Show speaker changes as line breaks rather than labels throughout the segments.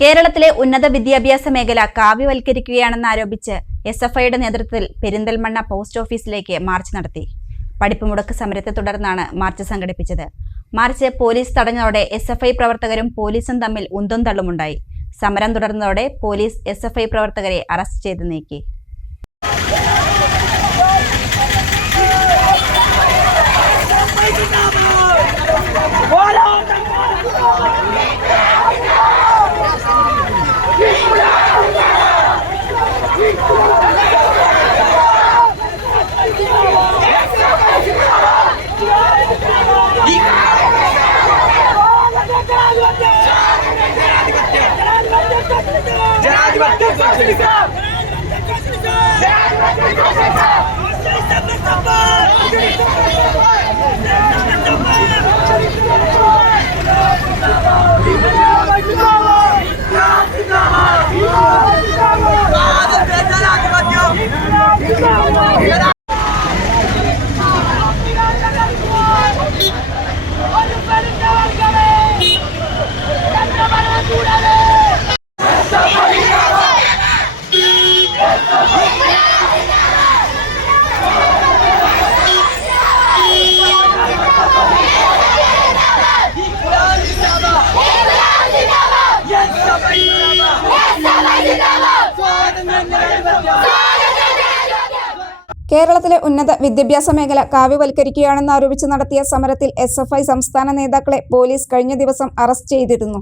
കേരളത്തിലെ ഉന്നത വിദ്യാഭ്യാസ മേഖല കാവ്യവൽക്കരിക്കുകയാണെന്ന് ആരോപിച്ച് എസ് എഫ് ഐയുടെ നേതൃത്വത്തിൽ പെരിന്തൽമണ്ണ പോസ്റ്റ് ഓഫീസിലേക്ക് മാർച്ച് നടത്തി. പഠിപ്പ് മുടക്ക് സമരത്തെ തുടർന്നാണ് മാർച്ച് സംഘടിപ്പിച്ചത്. മാർച്ച് പോലീസ് തടഞ്ഞതോടെ എസ് എഫ് ഐ പ്രവർത്തകരും പോലീസും തമ്മിൽ ഉന്തും തള്ളുമുണ്ടായി. സമരം തുടർന്നതോടെ പോലീസ് എസ് എഫ് ഐ പ്രവർത്തകരെ അറസ്റ്റ് ചെയ്ത് നീക്കി. Pakistan!
കേരളത്തിലെ ഉന്നത വിദ്യാഭ്യാസ മേഖല കാവ്യവൽക്കരിക്കുകയാണെന്ന് ആരോപിച്ച് നടത്തിയ സമരത്തിൽ എസ് എഫ് ഐ സംസ്ഥാന നേതാക്കളെ പോലീസ് കഴിഞ്ഞ ദിവസം അറസ്റ്റ് ചെയ്തിരുന്നു.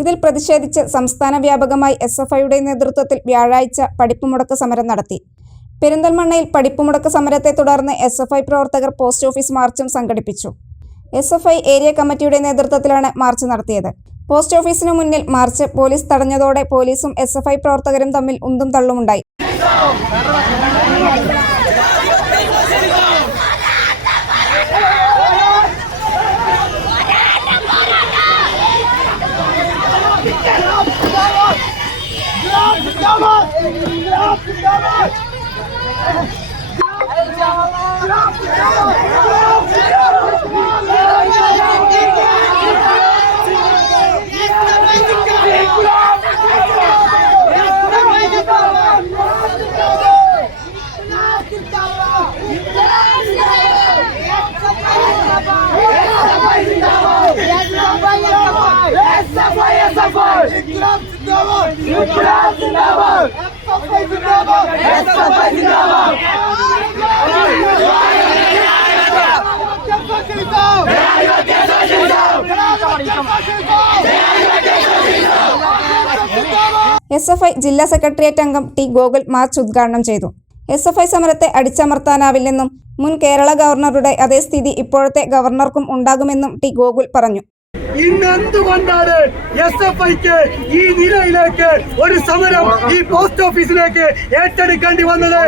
ഇതിൽ പ്രതിഷേധിച്ച് സംസ്ഥാന വ്യാപകമായി എസ് എഫ് ഐയുടെ നേതൃത്വത്തിൽ വ്യാഴാഴ്ച പഠിപ്പുമുടക്ക് സമരം നടത്തി. പെരിന്തൽമണ്ണയിൽ പഠിപ്പുമുടക്ക് സമരത്തെ തുടർന്ന് എസ് എഫ് ഐ പ്രവർത്തകർ പോസ്റ്റ് ഓഫീസ് മാർച്ചും സംഘടിപ്പിച്ചു. എസ് എഫ് ഐ ഏരിയ കമ്മിറ്റിയുടെ നേതൃത്വത്തിലാണ് മാർച്ച് നടത്തിയത്. പോസ്റ്റ് ഓഫീസിന് മുന്നിൽ മാർച്ച് പോലീസ് തടഞ്ഞതോടെ പോലീസും എസ് എഫ് ഐ പ്രവർത്തകരും തമ്മിൽ ഉന്തും തള്ളുമുണ്ടായി. Essa foi, essa foi! Inquilab Zindabad! Inquilab Zindabad! S F I ജില്ലാ സെക്രട്ടേറിയറ്റ് അംഗം ടി ഗോകുൽ മാർച്ച് ഉദ്ഘാടനം ചെയ്തു. എസ് എഫ് ഐ സമരത്തെ അടിച്ചമർത്താനാവില്ലെന്നും മുൻ കേരള ഗവർണറുടെ അതേ സ്ഥിതി ഇപ്പോഴത്തെ ഗവർണർക്കും ഉണ്ടാകുമെന്നും ടി ഗോകുൽ പറഞ്ഞു.
ഇന്ന് എന്തുകൊണ്ടാണ് എസ് എഫ് ഐക്ക് ഈ നിലയിലേക്ക് ഒരു സമരം ഈ പോസ്റ്റ് ഓഫീസിലേക്ക് ഏറ്റെടുക്കേണ്ടി വന്നത്.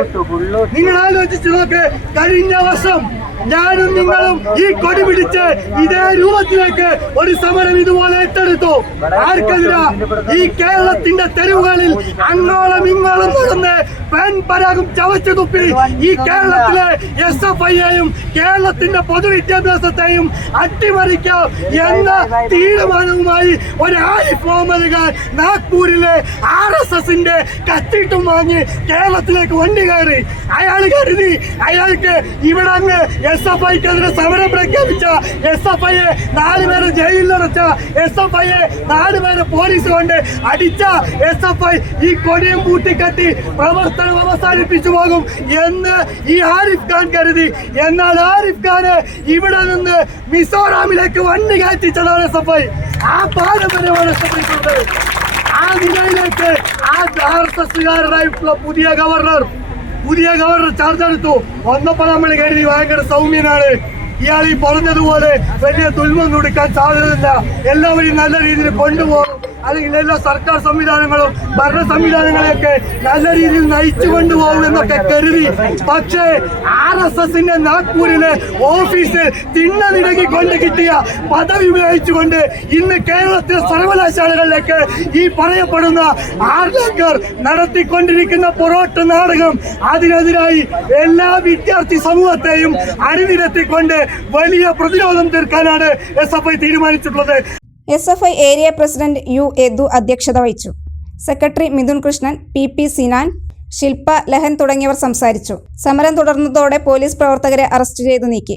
നിങ്ങൾ ആലോചിച്ച് നോക്ക് കഴിഞ്ഞ വർഷം ഞാനും നിങ്ങളും ഈ കൊടി പിടിച്ച് ഇതേ രൂപത്തിലേക്ക് ഒരു സമരം ഇതുപോലെ ഏറ്റെടുത്തു. ആർക്കെതിരാ ഈ കേരളത്തിന്റെ തെരുവുകളിൽ അങ്ങോളം ഇങ്ങോളം നടന്ന് പെൺ പരാഗം ചവച്ചു തുപ്പി ഈ കേരളത്തിലെ എസ് എഫ് ഐയെയും കേരളത്തിന്റെ പൊതുവിദ്യാഭ്യാസത്തെയും അട്ടിമറിക്കാം എന്ന തീരുമാനവുമായി ഒരു ആരിഫ് മുഹമ്മദ് നാഗ്പൂരിലെ ആർ എസ് എസിന്റെ കത്തിട്ടും വാങ്ങി കേരളത്തിലേക്ക് വണ്ടി കയറി. അയാൾ കരുതി അയാൾക്ക് ഇവിടെ അങ്ങ് എസ് എഫ് ഐക്കെതിരെ സമരം പ്രഖ്യാപിച്ച എസ് എഫ് ഐയെ നാലുപേരെ ജയിലിലടച്ച എസ് എഫ് ഐയെ നാലുപേരെ പോലീസ് കൊണ്ട് അടിച്ച എസ് എഫ് ഐ ഈ കൊടിയും പൂട്ടിക്കെട്ടി പ്രവർത്തനം അവസാനിപ്പിച്ചു പോകും എന്ന് ഈ ആരിഫ് ഖാൻ കരുതി. എന്നാൽ ആരിഫ് ഖാന് ഇവിടെ നിന്ന് മിസോറാമിലേക്ക് വണ്ടി കയറ്റിച്ചതാണ് എസ് എഫ് ഐ ആ പാരമ്പര്യമാണ് എസ് എഫ് ഐക്കുള്ളത് ആ നിലയിലേക്ക് ആ ആർ എസ് എസുകാരനായിട്ടുള്ള പുതിയ ഗവർണർ പുതിയ ഗവർണർ ചാർജ് എടുത്തു വന്നപ്പോൾ നമ്മൾ കരുതി ഭയങ്കര സൗമ്യനാണ് ഇയാൾ ഈ പറഞ്ഞതുപോലെ വലിയ ദുൽമം കൊടുക്കാൻ സാധ്യതയില്ല എല്ലാവരെയും നല്ല രീതിയിൽ കൊണ്ടുപോകും അല്ലെങ്കിൽ എല്ലാ സർക്കാർ സംവിധാനങ്ങളും ഭരണ സംവിധാനങ്ങളെയൊക്കെ നല്ല രീതിയിൽ നയിച്ചു കൊണ്ടുപോകും എന്നൊക്കെ കരുതി. പക്ഷേ ആർ എസ് എസിന്റെ നാഗ്പൂരിലെ ഓഫീസ് തിണ്ണനിടകി കൊണ്ട് കിട്ടിയ പദവി ഉപയോഗിച്ചുകൊണ്ട് ഇന്ന് കേരളത്തിലെ സർവകലാശാലകളിലേക്ക് ഈ പറയപ്പെടുന്ന ആർലേക്കർ നടത്തിക്കൊണ്ടിരിക്കുന്ന പൊറോട്ട നാടകം അതിനെതിരായി എല്ലാ വിദ്യാർത്ഥി സമൂഹത്തെയും അണിനിരത്തിക്കൊണ്ട് വലിയ പ്രതിരോധം തീർക്കാനാണ് എസ് എഫ് ഐ തീരുമാനിച്ചിട്ടുള്ളത്.
S F I area president U Yadu അധ്യക്ഷത വഹിച്ചു. Secretary Mithun Krishnan P P Sinan Shilpa Lahan തുടങ്ങിയവർ സംസാരിച്ചു. സമരം തുടർന്നതോടെ പോലീസ് പ്രവർത്തകരെ അറസ്റ്റ് ചെയ്തു നീക്കി.